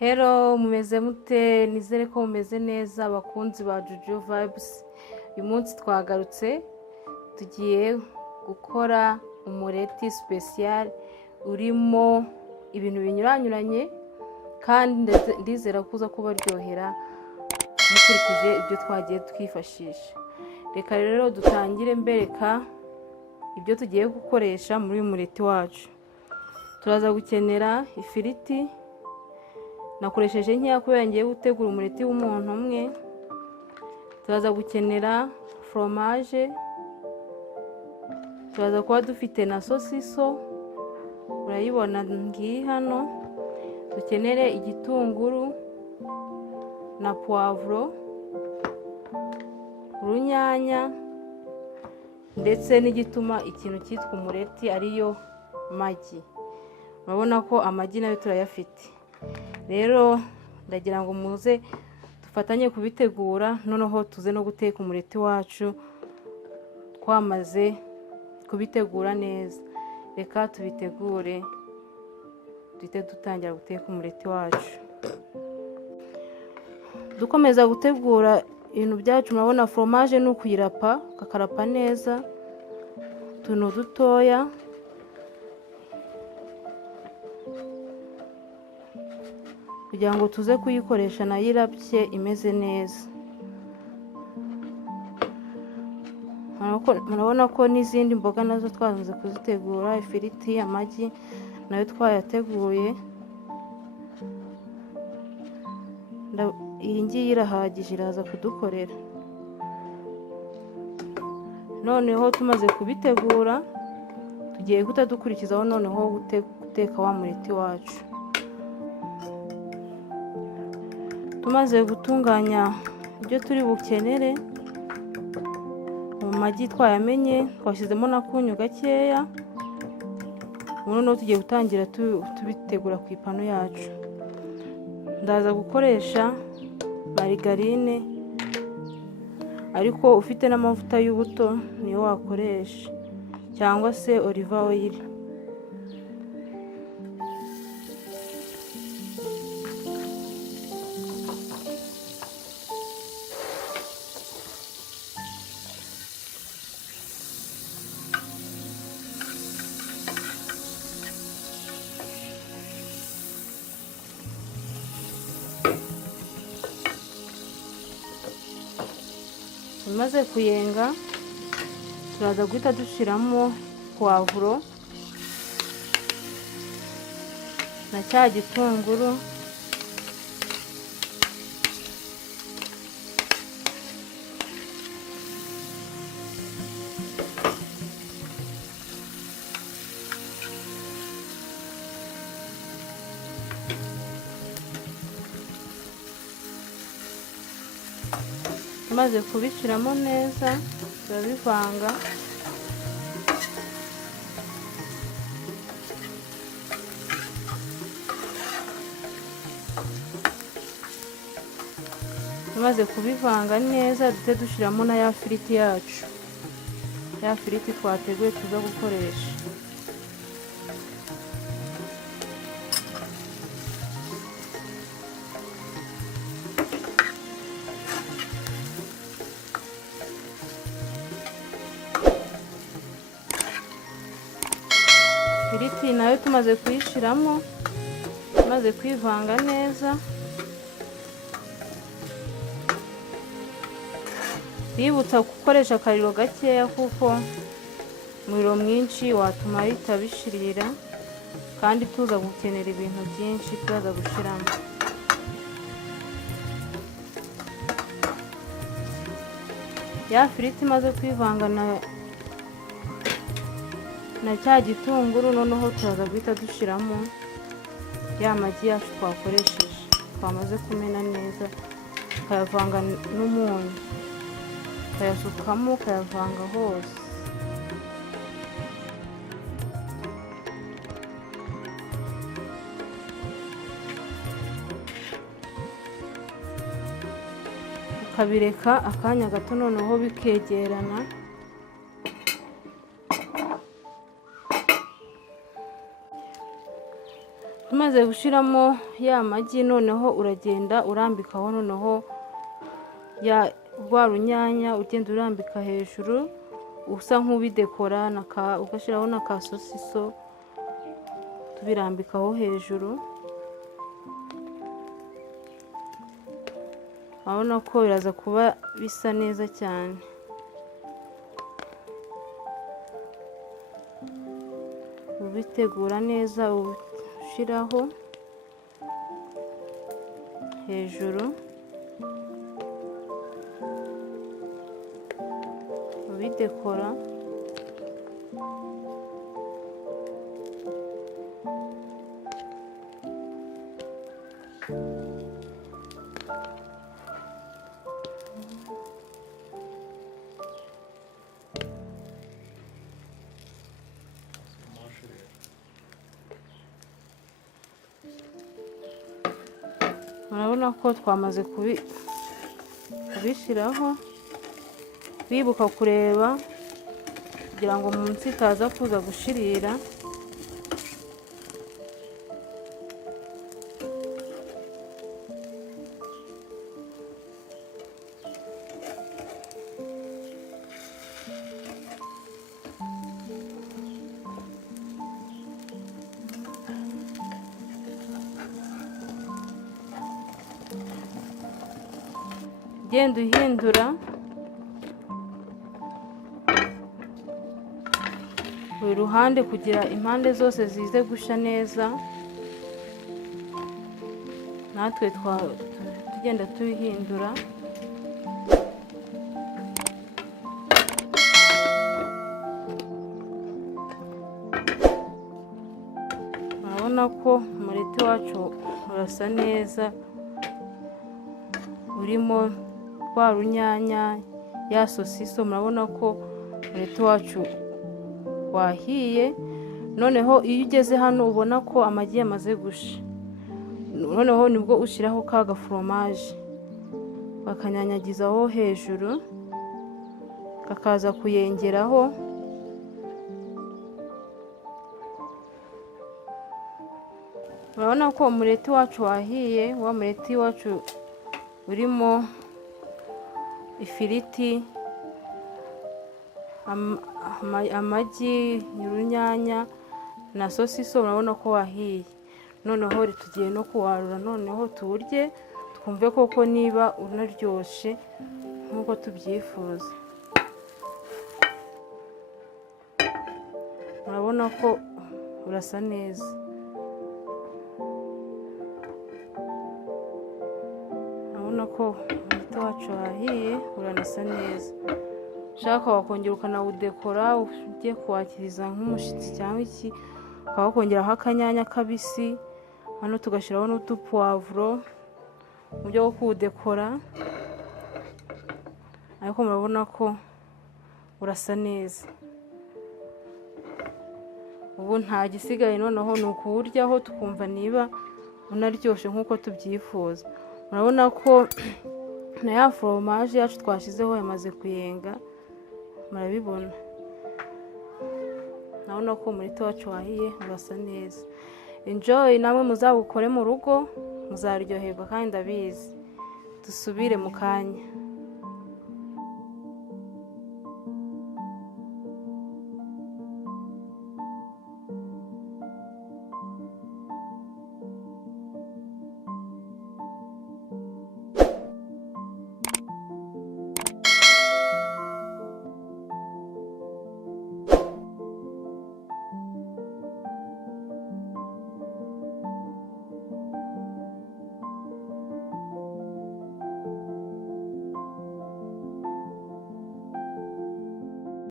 Hello, mumeze mute? Nizere ko mumeze neza abakunzi ba Juju Vibes. Uyu munsi twagarutse tugiye gukora umureti special urimo ibintu binyuranyuranye kandi ndizera kuza kubaryohera mukurikije ibyo twagiye twifashisha. Reka rero dutangire mbereka ibyo tugiye gukoresha muri uyu mureti wacu. Turaza gukenera ifiriti, nakoresheje nkeya kubera ngiye gutegura umureti w'umuntu umwe. Turaza gukenera fromage, turaza kuba dufite na sosiso, urayibona ngiyi hano. Dukenere igitunguru na poivro, urunyanya ndetse n'igituma ikintu cyitwa umureti ariyo magi. Urabona ko amagi nayo turayafite. Rero ndagira ngo muze dufatanye kubitegura, noneho tuze no guteka umureti wacu twamaze kubitegura neza. Reka tubitegure duhite dutangira guteka umureti wacu. Dukomeza gutegura ibintu byacu, murabona fromage ni ukuyirapa, ukakarapa neza utuntu dutoya. Kugira ngo tuze kuyikoresha nayo irapye imeze neza. Murabona ko n'izindi mboga nazo twaze kuzitegura, ifiriti, amagi nayo twayateguye. Iyi ngiyi irahagije, iraza kudukorera. Noneho tumaze kubitegura tugiye guhita dukurikizaho noneho guteka wa mureti wacu. Tumaze gutunganya ibyo turi bukenere, mu magi twayamenye, twashyizemo n'akunyu gakeya. Noneho tugiye gutangira tubitegura ku ipanu yacu. Ndaza gukoresha marigarine, ariko ufite n'amavuta y'ubuto niyo wakoresha, cyangwa se olive oil. Tumaze kuyenga, turaza guhita dushyiramo poivro na cya gitunguru, tumaze kubishyiramo neza turabivanga. Tumaze kubivanga neza duhite dushyiramo na ya firiti yacu, ya firiti twateguye tuza gukoresha. Firiti nayo tumaze kuyishyiramo, tumaze kwivanga neza. Bibutsa gukoresha akariro gakeya, kuko umuriro mwinshi watuma bihita bishirira, kandi tuza gukenera ibintu byinshi tuza gushyiramo. Ya firiti imaze kwivanga na cya gitunguru, noneho turaza guhita dushyiramo ya magi yacu twakoresheje, twamaze kumena neza, ukayavanga n'umunyu, ukayasukamo, ukayavanga hose. Ukabireka akanya gato, noneho bikegerana. tumaze gushiramo ya magi noneho uragenda urambikaho noneho ya rwa runyanya, ugenda urambika hejuru usa nk'ubidekora ugashiraho na ka sosiso tubirambikaho hejuru. Urabona ko biraza kuba bisa neza cyane. Ubitegura neza ushiraho hejuru, ubidekora. Urabona ko twamaze kubishiraho, bibuka kureba kugira ngo munsi itaza kuza gushirira. Genda uhindura buri ruhande kugira impande zose zize gusha neza. Natwe tugenda tubihindura. Urabona ko umureti wacu urasa neza, urimo rwa runyanya, ya sosiso. Murabona ko umureti wacu wahiye. Noneho iyo ugeze hano ubona ko amagi yamaze gusha, noneho nibwo ushiraho ka gaforomaje bakanyanyagizaho hejuru, kakaza kuyengeraho. Urabona ko umureti wacu wahiye. Wa mureti wacu urimo ifiriti, amagi, urunyanya na sosiso. Urabona ko wahiye. Noneho tugiye no kuwarura, noneho tuwurye twumve koko niba unaryoshe nk'uko tubyifuza. Urabona ko urasa neza. Urabona ko umureti wacu wahiye, uranasa neza. Ushaka wakongera ukanawudekora, ugiye kuwakiriza nk'umushitsi cyangwa iki, ukaba wakongeraho akanyanya kabisi. Hano tugashyiraho n'udupuwavuro mu buryo bwo kuwudekora. Ariko murabona ko urasa neza. Ubu nta gisigaye, noneho ni ukuwuryaho tukumva niba unaryoshe nk'uko tubyifuza. Murabona ko na ya foromaje yacu twashyizeho yamaze kuyenga, murabibona. Urabona ko umureti wacu wahiye, urasa neza. Enjoy, namwe muzawukore mu rugo, muzaryoherwa kandi ndabizi. Dusubire mu kanya.